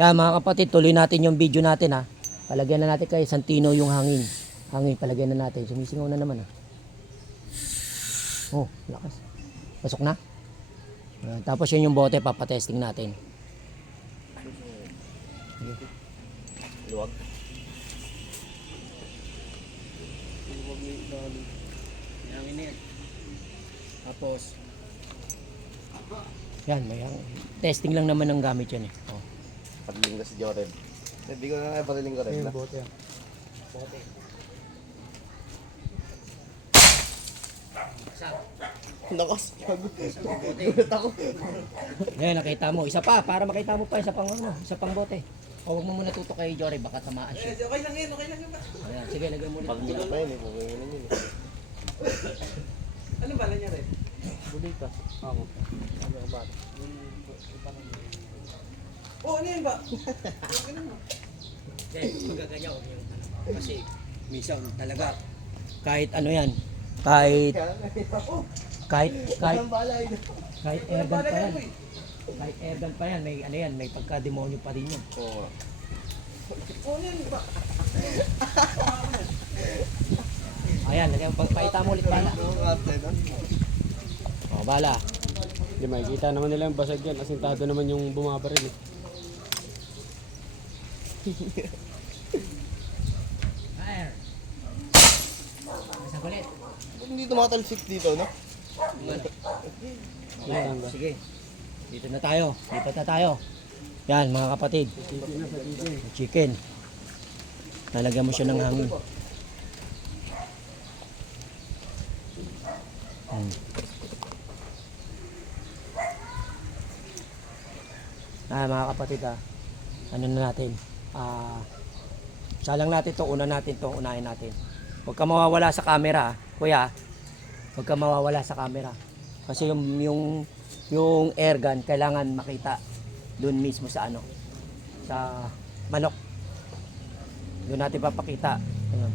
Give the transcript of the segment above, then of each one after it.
Yan mga kapatid, tuloy natin yung video natin ha. Palagyan na natin kay Santino yung hangin. Hangin, palagyan na natin. Sumisingaw na naman ha. Oh, lakas. Pasok na. Tapos yun yung bote, papatesting natin. Luwag. Hangin na yan. Tapos, yan, may testing lang naman ang gamit yan eh. Oh. Padiling ko si Jored. Hindi ko na padiling ko rin. Bote. Nakas. Gulat ako. Ngayon, nakita mo. Isa pa, para makita mo pa, isa pang bote. O, huwag mo muna tutok kay Jory, baka tamaan siya. Okay lang yan, okay lang yan. Ayan, sige, lagyan mo ulit. Pag nila pa yun eh. Pagkainin yun eh. Ano bala niya rin? Bulita. Ako. Ano ang bata? Oh, ano yan ba? Magaganyaw yung kasi minsan talaga kahit ano yan, kahit Ang balay. kahit airgun pa yan. Kahit airgun pa yan, may ano yan, may pagka-demonyo pa rin yan. Oo. Oh, ano yan ba? Ayan, lagyan pakita mo ulit bala. Oh, bala. Hindi makikita naman nila yung basag yan. Asintado naman yung bumabaril eh. Fire. Isang kulit. Hindi tumatalsik dito, no? Ayan, sige. Dito na tayo. Lipat na tayo. Yan mga kapatid. Chicken. Lalagyan mo siya ng hangin. Mga kapatid ano na natin, salang natin to, unahin natin. Huwag ka mawawala sa camera, kuya. Huwag ka mawawala sa camera. Kasi yung air gun kailangan makita doon mismo sa sa manok. Doon natin papakita. Ayun.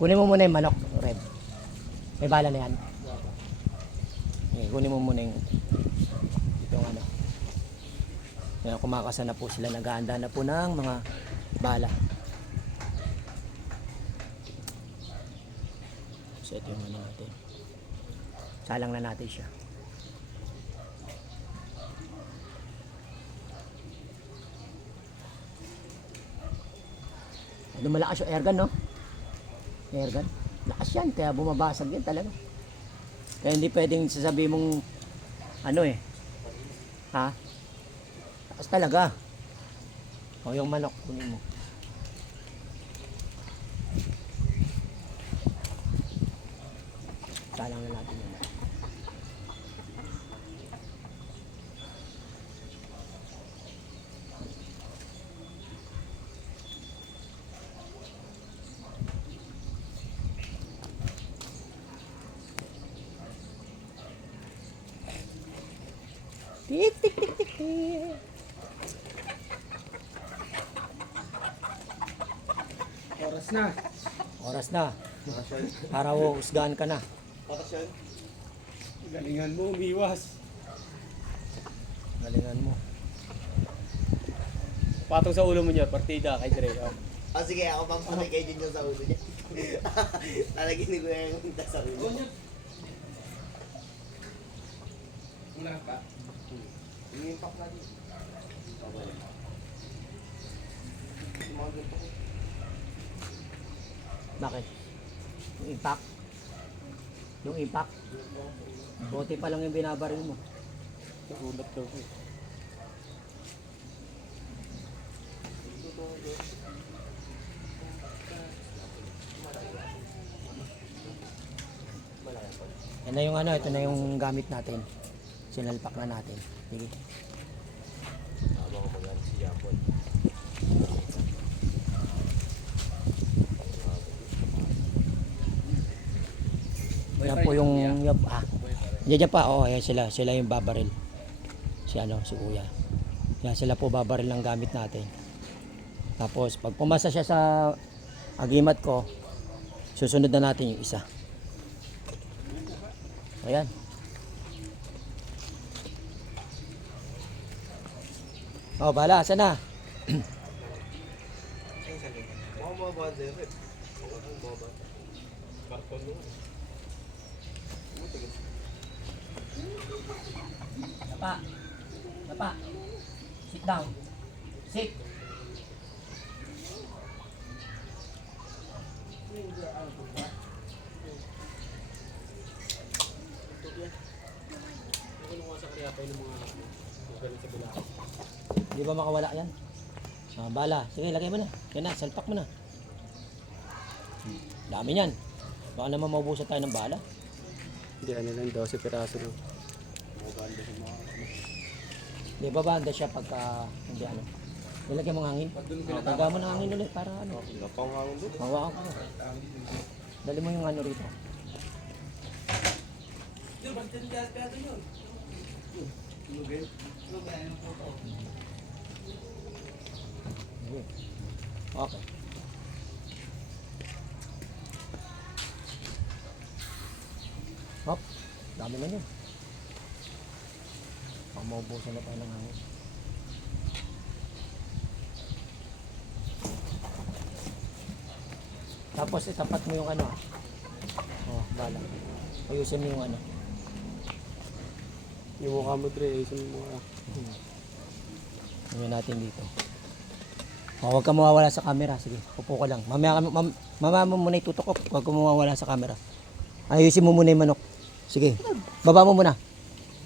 Kunin mo muna yung manok, Red. May bala na yan. Okay, kunin mo muna yung Yan, kumakasa na po sila, naghahanda na po ng mga bala. So ito yung natin. Salang na natin siya. Malakas yung airgun, no? Airgun. Lakas yan, kaya bumabasag yan talaga. Kaya hindi pwedeng sasabihin mong ha? Lakas talaga. O yung manok, kunin mo. Salang na natin yun. Tik tik tik tik tik. Oras na. Para usgahan ka na. Patas yan. Galingan mo, umiwas. Galingan mo. Patong sa ulo mo niya, partida kay Dre. Sige, ako pang patay kay Jun sa ulo niya. Talagyan ni Kuya yung sa ulo. Wala pa. Impact na din. Bakit? Yung impact. Yung impact. Bote pa lang yung binabaril mo. Nagulat daw ko. Yan na yung ito na yung gamit natin. Sinalpak na natin. Sige. Habang mag-alis si Japon. Yan po yung Diyan pa, ayan sila yung babaril. Si Kuya. Yan sila po babaril ng gamit natin. Tapos pag pumasa siya sa agimat ko, susunod na natin yung isa. Ayan. Oh, bala, saan na? Mukhang mababa din rin. Mukhang mababa. Karton mo. Dapa. Dapa. Sit down. Sit. Kinuha sa kariyapay ng mga galing sa Bulacan. Di ba makawala yan? Ah, bala. Sige, lagay mo na. Yan na, salpak mo na. Dami yan. Baka naman maubusan tayo ng bala. Hindi, ano lang, 12 piraso lang. Di ba banda siya pagka hindi ano? Nilagyan mo ng hangin? Taga mo ng hangin ulit para ano? Napanghangin doon. Mawakan ko. Dali mo yung ano rito. Yun, ba't din kaya doon yun? Okay. Hop, dami na yun. Baka maubusan na tayo ng hangin. Tapos itapat mo yung ano. Oh, bala. Ayusin mo yung ano. Yung mukha mo, Dre, ayusin mo mukha. Gawin natin dito. Oh, huwag ka mawawala sa camera. Sige, upo ka lang. Mamaya mo muna itutok ko. Huwag ka mawawala sa camera. Ayusin mo muna yung manok. Sige, baba mo muna.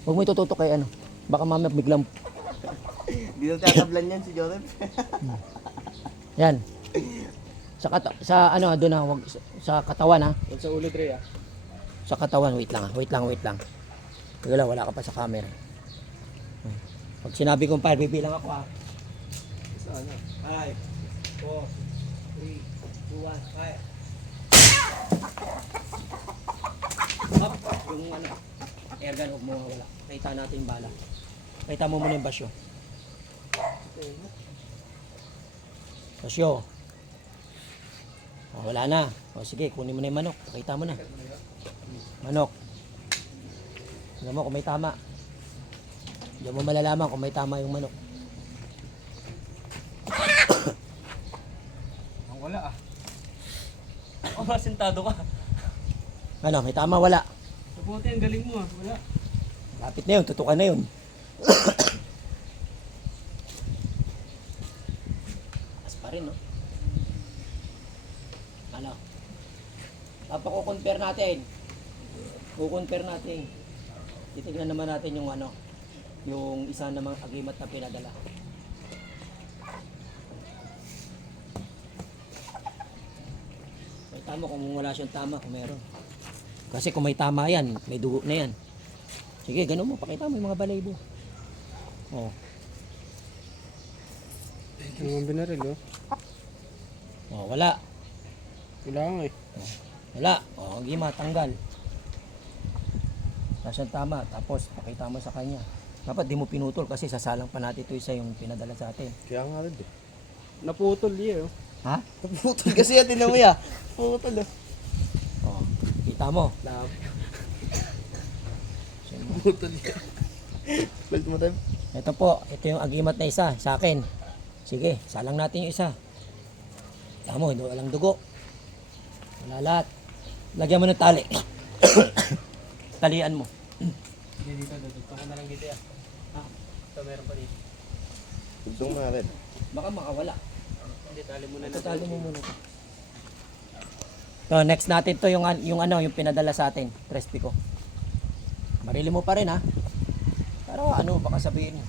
Huwag mo itututok kay ano. Baka mamaya biglang... Di na tatablan yan si Joseph. Yan. Sa ano, doon na. Sa katawan ha. Huwag sa ulo, Dre, ah. Sa katawan. Wait lang. Wala, wala ka pa sa camera. Pag sinabi kong 5, bibilang ako ha. Saan na? 5, 4, 3, 2, 1, 5. Up, yung ano, airgun, huwag mo mawala. Kita natin yung bala. Kita mo muna yung basyo. Basyo. Oh, wala na. O sige, kunin mo na yung manok. Pakita mo na. Manok. Alam mo kung may tama. Hindi mo malalaman kung may tama yung manok. Ang wala ah. Oh, sentado ka. Ano, may tama, wala. Mabuti, ang galing mo ah. Wala. Lapit na yun, tutukan na yun. As pa rin, no? Ano? Papakukompare natin. Kukompare natin. Titignan naman natin yung ano, yung isa namang agimat na pinadala. May tama kung wala siyang tama, kung meron. Kasi kung may tama yan, may dugo na yan. Sige, ganun mo. Pakita mo yung mga balaybo. Oh. Ano naman binaril, oh? Oh, wala. Wala nga eh. Wala. Oh, gima, tanggal. Nasaan tama. Tapos, pakita mo sa kanya. Dapat di mo pinutol kasi sasalang pa natin ito isa yung pinadala sa atin. Kaya nga rin eh. Naputol niya, oh. Ha? Putol kasi yan, tinan mo ya. Putol oh. Oh, kita mo. Putol yan. Belt mo tayo. Ito po, ito yung agimat na isa sa akin. Sige, salang natin yung isa. Tama mo, hindi walang dugo. Wala lahat. Lagyan mo ng tali. Talian mo. Hindi dito, dito ka na lang dito, ah. Ha? Ito, meron pa dito. Gusto nga rin. Baka makawala. Hindi, tali muna Ito, tali mo muna. So, next natin to yung ano, yung pinadala sa atin. Crispy ko. Marili mo pa rin ha. Pero ano, baka sabihin.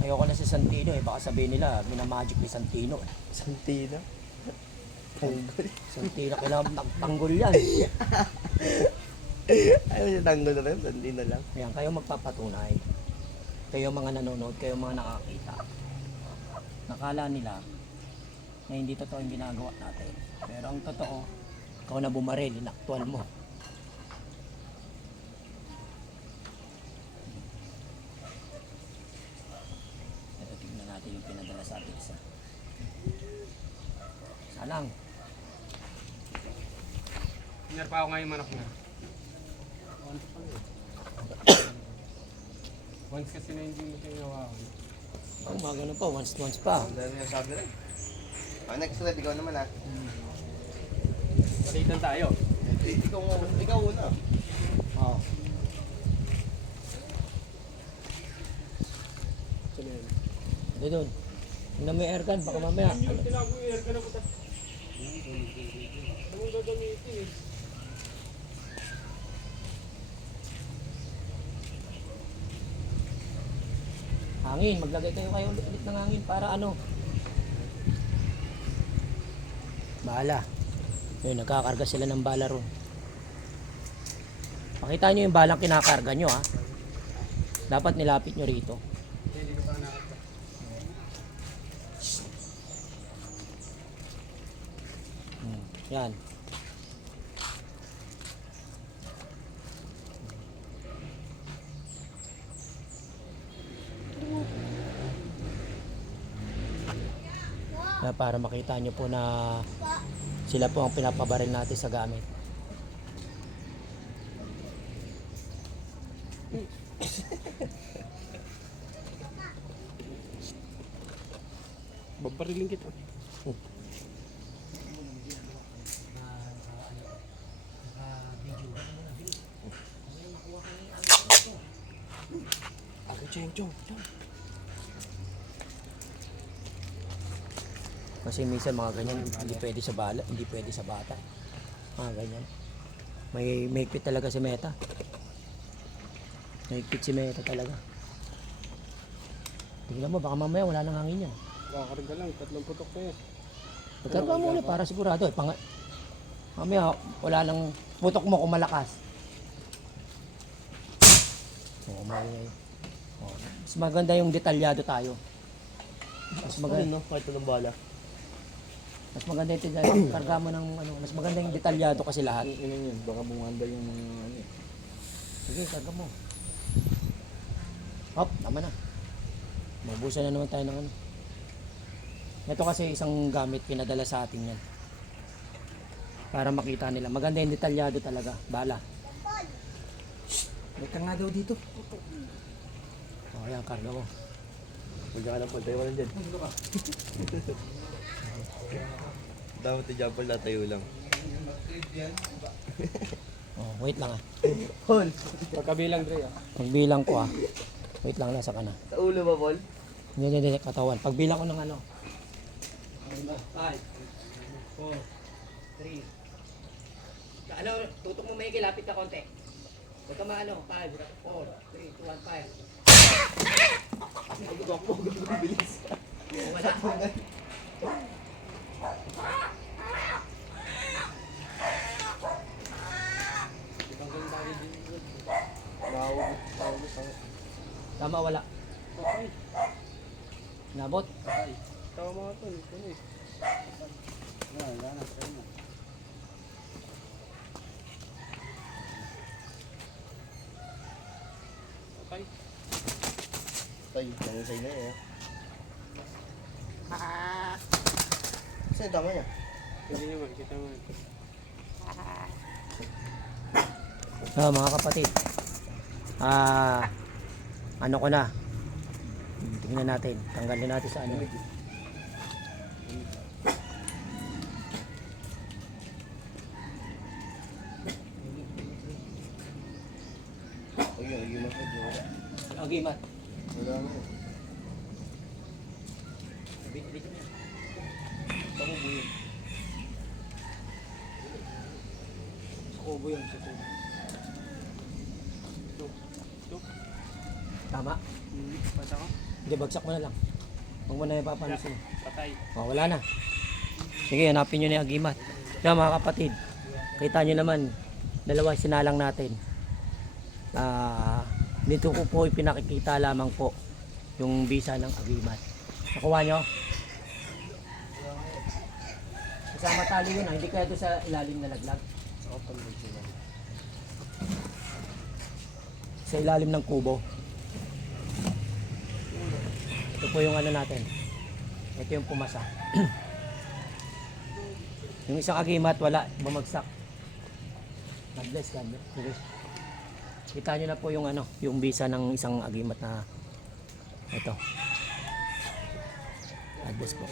Ayoko na si Santino eh. Baka sabihin nila, minamagic ni Santino eh. Santina. Tanggol. Santino, kailangan tanggol yan. Ayaw siya tanggol na rin. Santina lang. Ayan, kayo magpapatunay. Kayo mga nanonood, kayo mga nakakita. Nakala nila na hindi totoo yung ginagawa natin. Pero ang totoo, ikaw na bumaril, inaktual mo. Ito, tignan natin yung pinadala sa atin isa. Salang. Pinar pa ako ngayon manok niya. Once kasi na hindi mo siya inawakan. Ang mga ganun pa, once pa. Ang dami yung sabi rin. Next ulit, ikaw naman ha. Palitan tayo. Ikaw una. Oo. Sino yun? Hindi doon. Tingnan mo yung airgun, baka mamaya. Tinago yung air ka na puta. Anong gagamitin eh? Hangin, maglagay kayo ulit ng hangin para ano. Bala. Yun, nagkakarga sila ng bala ron. Pakita nyo yung balang kinakarga nyo ha. Dapat nilapit nyo rito. Hindi ko pa nakakita. Yan. Na para makita nyo po na sila po ang pinapabaril natin sa gamit. Babariling kita. Ako, Cheng. Kasi minsan mga ganyan, hindi pwede sa bala, hindi pwede sa bata. Mga ganyan. May higpit talaga si Meta. May higpit si Meta talaga. Tingnan mo, baka mamaya wala nang hangin yan. Kakarga lang, 3 putok na yan. Pagkarga mo ulit para sigurado. Mamaya wala nang putok mo kung malakas. Oo, mas maganda yung detalyado tayo. Mas maganda. Kahit anong bala. Mas maganda yung detalyado. Karga mo ng ano, mas maganda yung detalyado kasi lahat. Yun, baka bumanda yung mga ano. Sige, karga mo. Hop, tama na. Mabusan na naman tayo ng ano. Ito kasi isang gamit pinadala sa atin yan. Para makita nila. Maganda yung detalyado talaga. Bala. May ka nga daw dito. O, ayan, karga mo. Magkakalang tayo walang dyan. Dapat i-jumper na tayo lang. Oh, wait lang ah. Pagkabilang Dre ah. Pagbilang ko ah. Wait lang, nasa ka na. Sa ulo ba, Paul? Hindi, katawan. Pagbilang ko ng ano. 5, 4, 3. Ano, tutok mo may kilapit ka konti. Huwag ka maano. 5, 4, 3, 2, 1, 5. Gwapo, bilis. Wala. Tama, wala. Okay. Nabot. Tawa mga tol. Ano eh. Wala na. Tayo na. Okay. Tayo, nangisay na eh. Saan yung tama niya? Hindi naman. Kita mo. Mga kapatid. Ano ko na. Tingnan natin. Tanggalin natin sa ano. Ayun ako dyan. Okay, Matt. Wala na. Tama mo yun. Sa kubo yun. Tama. Pasa ko? Hindi, bagsak mo na lang. Huwag mo na ipapanisin. Patay. Oh, wala na. Sige, hanapin nyo na yung agimat. Yan mga kapatid. Kita nyo naman, dalawa sinalang natin. Dito ko po ipinakikita lamang po yung bisa ng agimat. Nakuha nyo? Kasama tali yun, hindi kaya doon sa ilalim na laglag. Sa ilalim ng kubo. Ito po yung ano natin. Ito yung pumasa. Yung isang agimat, wala. Bumagsak. God bless, God bless. Kita nyo na po yung ano, yung bisa ng isang agimat na ito. Adbus po.